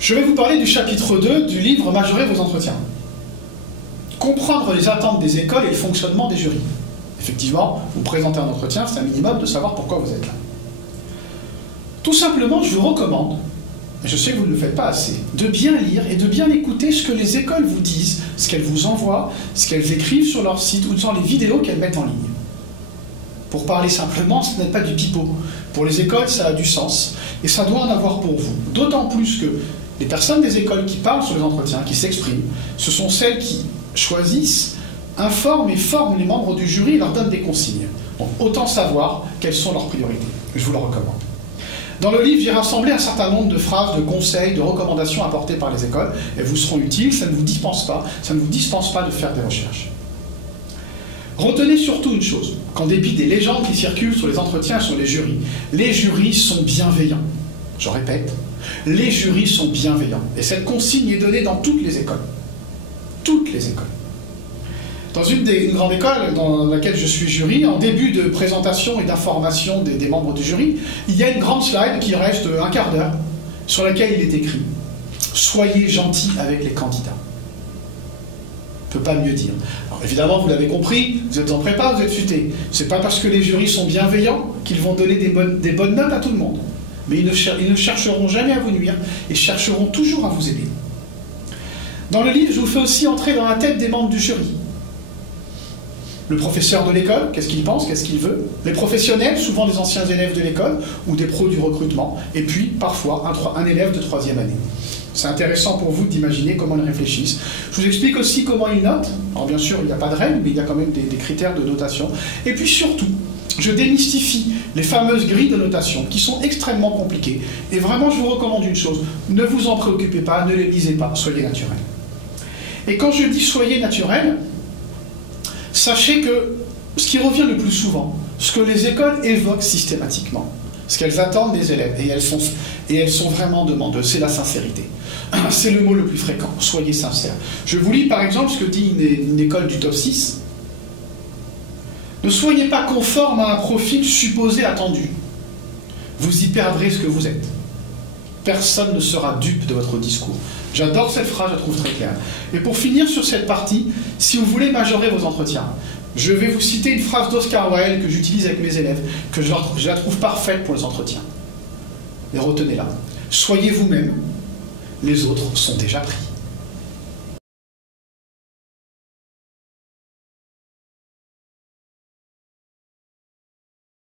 Je vais vous parler du chapitre 2 du livre « Majorer vos entretiens ». Comprendre les attentes des écoles et le fonctionnement des jurys. Effectivement, vous présentez un entretien, c'est un minimum de savoir pourquoi vous êtes là. Tout simplement, je vous recommande, et je sais que vous ne le faites pas assez, de bien lire et de bien écouter ce que les écoles vous disent, ce qu'elles vous envoient, ce qu'elles écrivent sur leur site ou dans les vidéos qu'elles mettent en ligne. Pour parler simplement, ce n'est pas du pipeau. Pour les écoles, ça a du sens, et ça doit en avoir pour vous. D'autant plus que les personnes des écoles qui parlent sur les entretiens, qui s'expriment, ce sont celles qui choisissent, informent et forment les membres du jury et leur donnent des consignes. Donc autant savoir quelles sont leurs priorités. Je vous le recommande. Dans le livre, j'ai rassemblé un certain nombre de phrases, de conseils, de recommandations apportées par les écoles. Elles vous seront utiles, ça ne vous dispense pas de faire des recherches. Retenez surtout une chose, qu'en dépit des légendes qui circulent sur les entretiens et sur les jurys sont bienveillants. Je répète, les jurys sont bienveillants. Et cette consigne est donnée dans toutes les écoles. Toutes les écoles. Dans une grande école dans laquelle je suis jury, en début de présentation et d'information des membres du jury, il y a une grande slide qui reste un quart d'heure, sur laquelle il est écrit « Soyez gentils avec les candidats ». On ne peut pas mieux dire. Alors évidemment, vous l'avez compris, vous êtes en prépa, vous êtes futé. C'est pas parce que les jurys sont bienveillants qu'ils vont donner des bonnes notes à tout le monde. Mais ils ne chercheront jamais à vous nuire et chercheront toujours à vous aider. Dans le livre, je vous fais aussi entrer dans la tête des membres du jury. Le professeur de l'école, qu'est-ce qu'il pense, qu'est-ce qu'il veut. Les professionnels, souvent des anciens élèves de l'école ou des pros du recrutement. Et puis, parfois, un élève de 3e année. C'est intéressant pour vous d'imaginer comment ils réfléchissent. Je vous explique aussi comment ils notent. Alors bien sûr, il n'y a pas de règles, mais il y a quand même des critères de notation. Et puis surtout, je démystifie les fameuses grilles de notation qui sont extrêmement compliquées. Et vraiment, je vous recommande une chose. Ne vous en préoccupez pas, ne les lisez pas, soyez naturel. Et quand je dis soyez naturel, sachez que ce qui revient le plus souvent, ce que les écoles évoquent systématiquement, ce qu'elles attendent des élèves, et elles sont vraiment demandeuses, c'est la sincérité. C'est le mot le plus fréquent, soyez sincères. Je vous lis par exemple ce que dit une école du top 6. Ne soyez pas conforme à un profil supposé attendu. Vous y perdrez ce que vous êtes. Personne ne sera dupe de votre discours. J'adore cette phrase, je la trouve très claire. Et pour finir sur cette partie, si vous voulez majorer vos entretiens, je vais vous citer une phrase d'Oscar Wilde que j'utilise avec mes élèves, que je la trouve parfaite pour les entretiens. Et retenez-la. Soyez vous-même, les autres sont déjà pris.